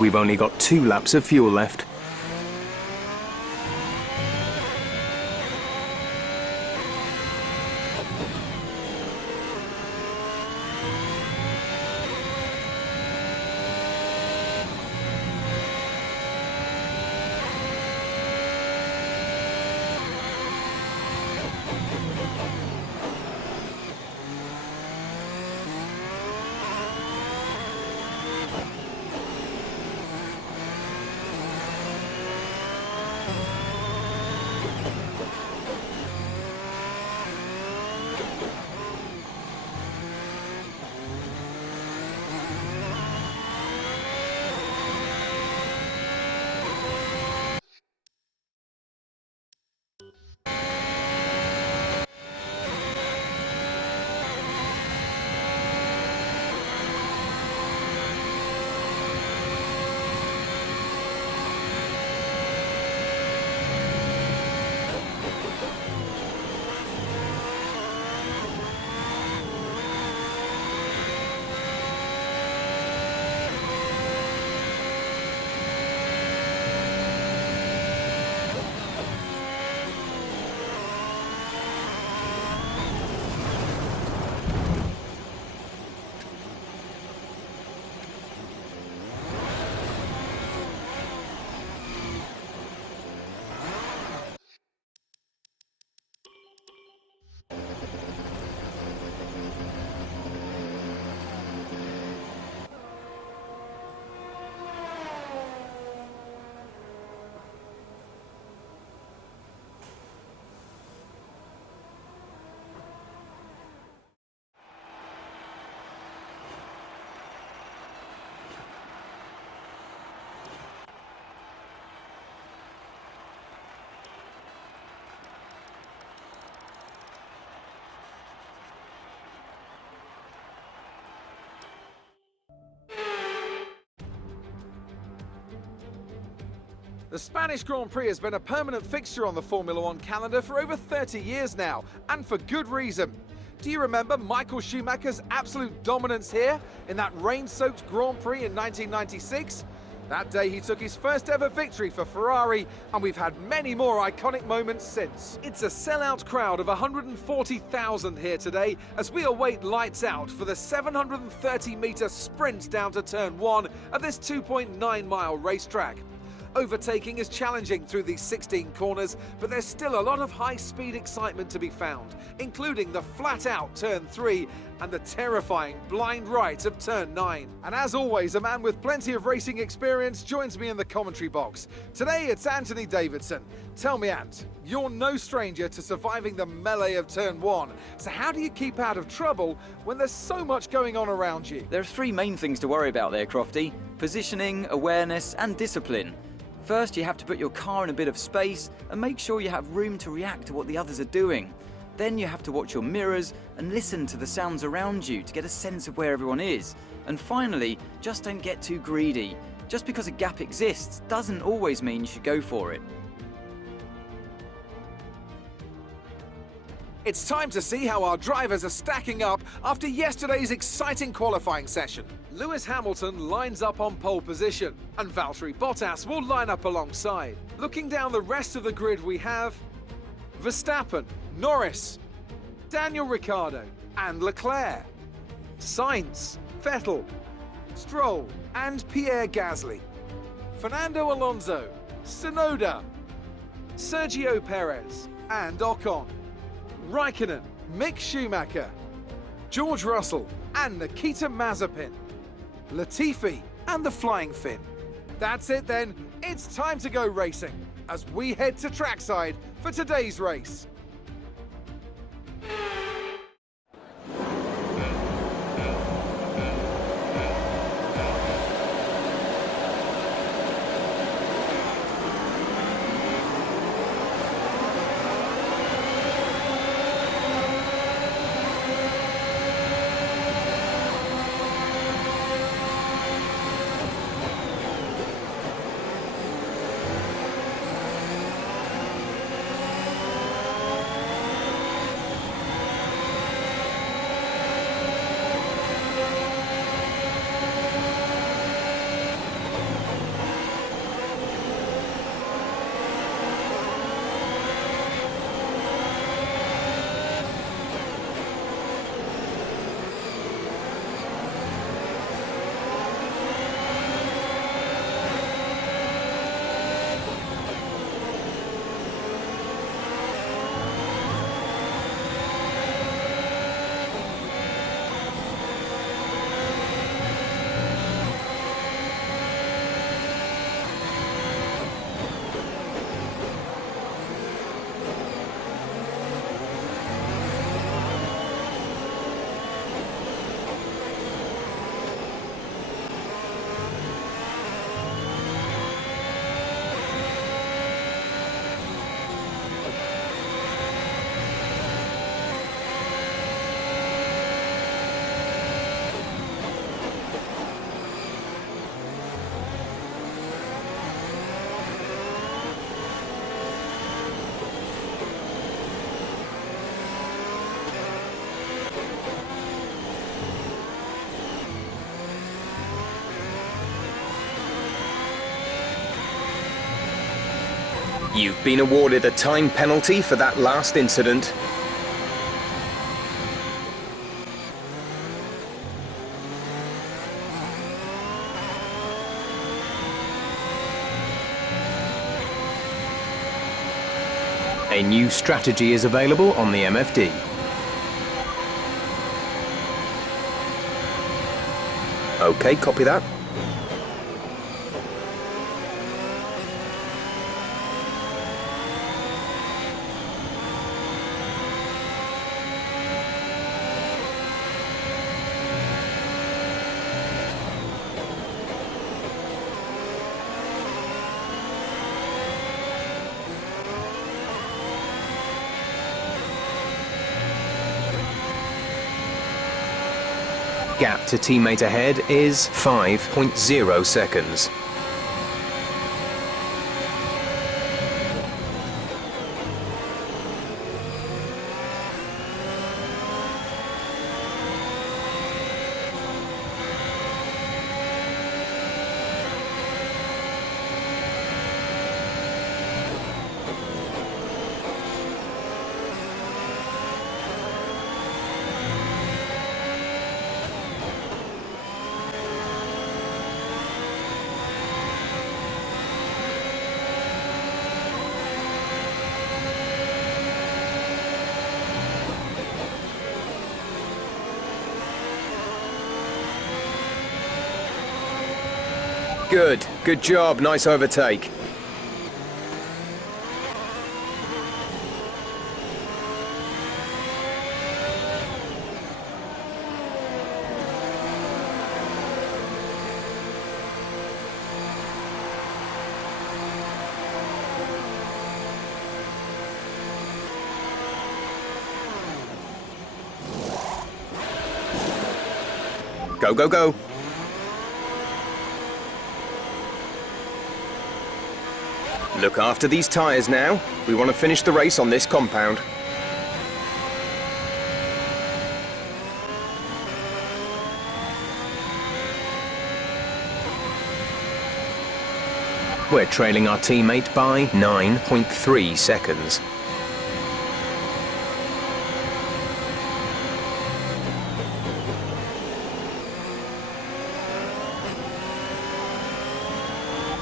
We've only got 2 laps of fuel left. The Spanish Grand Prix has been a permanent fixture on the Formula One calendar for over 30 years now, and for good reason. Do you remember Michael Schumacher's absolute dominance here in that rain-soaked Grand Prix in 1996? That day he took his first ever victory for Ferrari, and we've had many more iconic moments since. It's a sellout crowd of 140,000 here today as we await lights out for the 730-metre sprint down to turn 1 of this 2.9-mile racetrack. Overtaking is challenging through these 16 corners, but there's still a lot of high-speed excitement to be found, including the flat-out turn 3 and the terrifying blind right of turn 9. And as always, a man with plenty of racing experience joins me in the commentary box. Today it's Anthony Davidson. Tell me, Ant, you're no stranger to surviving the melee of turn 1, so how do you keep out of trouble when there's so much going on around you? There are 3 main things to worry about there, Crofty: positioning, awareness and discipline. First, you have to put your car in a bit of space and make sure you have room to react to what the others are doing. Then you have to watch your mirrors and listen to the sounds around you to get a sense of where everyone is. And finally, just don't get too greedy. Just because a gap exists doesn't always mean you should go for it. It's time to see how our drivers are stacking up after yesterday's exciting qualifying session. Lewis Hamilton lines up on pole position, and Valtteri Bottas will line up alongside. Looking down the rest of the grid, we have Verstappen, Norris, Daniel Ricciardo and Leclerc, Sainz, Vettel, Stroll and Pierre Gasly, Fernando Alonso, Tsunoda, Sergio Perez and Ocon, Raikkonen, Mick Schumacher, George Russell and Nikita Mazepin, Latifi and the Flying Finn. That's it then, it's time to go racing as we head to trackside for today's race. You've been awarded a time penalty for that last incident. A new strategy is available on the MFD. Okay, copy that. Gap to teammate ahead is 5.0 seconds. Good job, nice overtake. Go, go, go. Look after these tyres now. We want to finish the race on this compound. We're trailing our teammate by 9.3 seconds.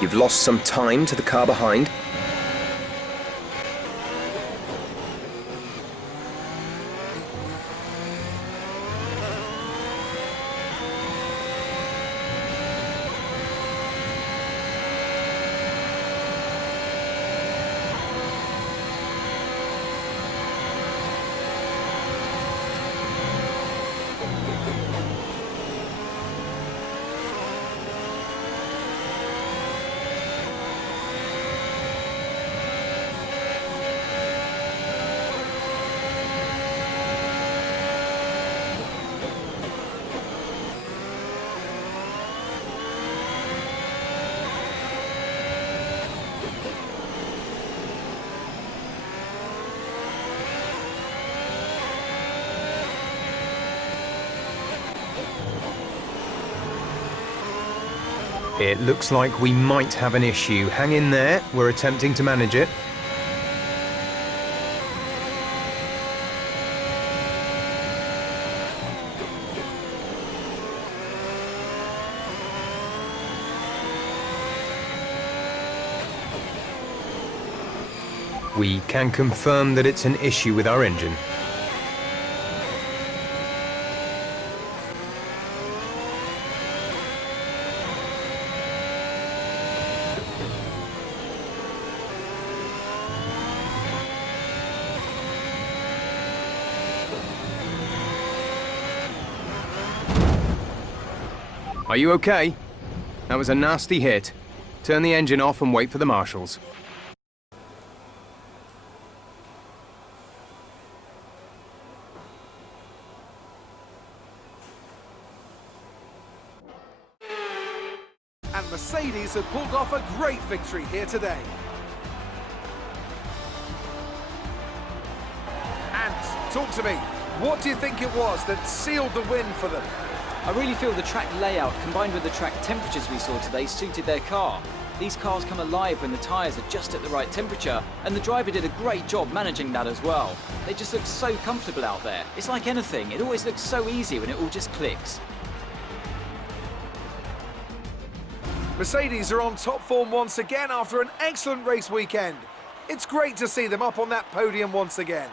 You've lost some time to the car behind. It looks like we might have an issue. Hang in there, we're attempting to manage it. We can confirm that it's an issue with our engine. Are you okay? That was a nasty hit. Turn the engine off and wait for the marshals. And Mercedes have pulled off a great victory here today. And talk to me, what do you think it was that sealed the win for them? I really feel the track layout combined with the track temperatures we saw today suited their car. These cars come alive when the tyres are just at the right temperature, and the driver did a great job managing that as well. They just look so comfortable out there. It's like anything, it always looks so easy when it all just clicks. Mercedes are on top form once again after an excellent race weekend. It's great to see them up on that podium once again.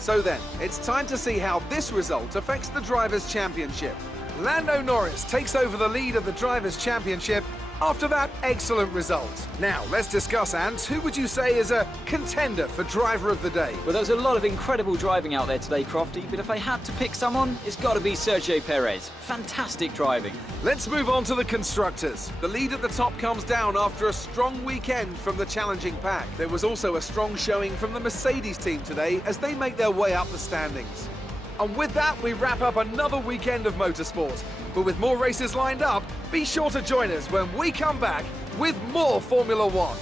So then, it's time to see how this result affects the Drivers' Championship. Lando Norris takes over the lead of the Drivers' Championship after that excellent result. Now, let's discuss, Ant, who would you say is a contender for Driver of the Day? Well, there was a lot of incredible driving out there today, Crofty, but if I had to pick someone, it's got to be Sergio Perez. Fantastic driving. Let's move on to the Constructors. The lead at the top comes down after a strong weekend from the challenging pack. There was also a strong showing from the Mercedes team today as they make their way up the standings. And with that, we wrap up another weekend of motorsport. But with more races lined up, be sure to join us when we come back with more Formula One.